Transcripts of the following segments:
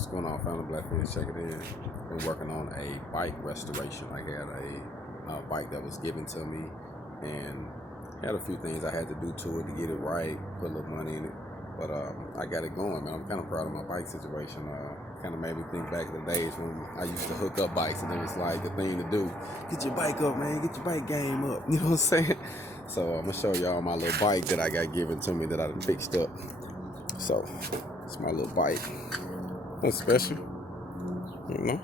What's going on, family? Black Fans, check it in. Been working on a bike restoration. I had a bike that was given to me and had a few things I had to do to it to get it right, put a little money in it. But I got it going, man. I'm kind of proud of my bike situation. Kind of made me think back to the days when I used to hook up bikes and it was like the thing to do. Get your bike up, man. Get your bike game up. You know what I'm saying? So I'm going to show y'all my little bike that I got given to me that I done fixed up. So it's my little bike. Nothing special, you know.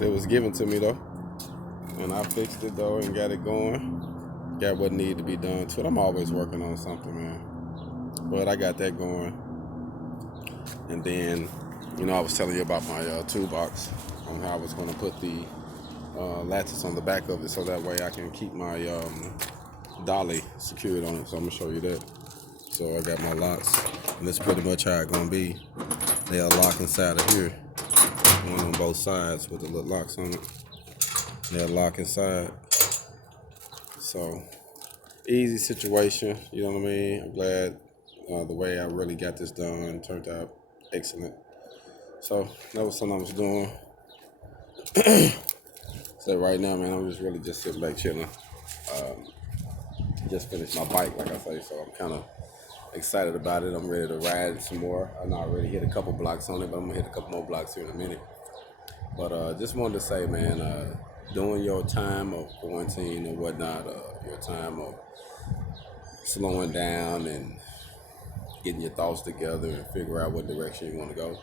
It was given to me though, and I fixed it though and got it going. Got what needed to be done to it. I'm always working on something, man. But I got that going. And then, you know, I was telling you about my toolbox on how I was going to put the latches on the back of it so that way I can keep my dolly secured on it. So I'm gonna show you that. So I got my locks, and that's pretty much how it's gonna be. They'll lock inside of here, one on both sides with the little locks on it. They'll lock inside. So, easy situation, you know what I mean? I'm glad the way I really got this done turned out excellent. So, that was something I was doing. So right now, man, I'm just sitting back chilling. Just finished my bike, like I say, so I'm kind of excited about it. I'm ready to ride some more. I know I already hit a couple blocks on it, but I'm gonna hit a couple more blocks here in a minute. But just wanted to say, man, during your time of quarantine and whatnot, your time of slowing down and getting your thoughts together and figure out what direction you want to go,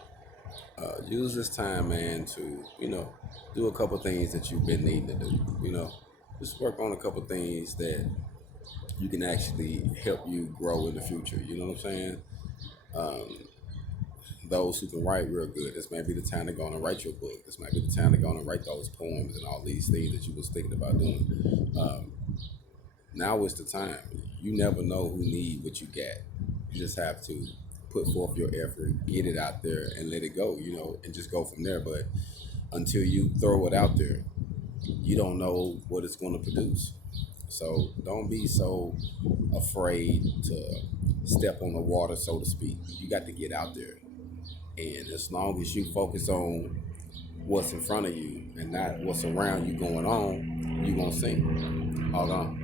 use this time, man, to, you know, do a couple things that you've been needing to do. You know, just work on a couple things that you can actually help you grow in the future. You know what I'm saying? Those who can write real good, this might be the time to go on and write your book. This might be the time to go on and write those poems and all these things that you was thinking about doing. Now is the time. You never know who need what you got. You just have to put forth your effort, get it out there, and let it go, you know, and just go from there. But until you throw it out there, you don't know what it's going to produce. So don't be so afraid to step on the water, so to speak. You got to get out there. And as long as you focus on what's in front of you and not what's around you going on, you're going to sink. HogOn.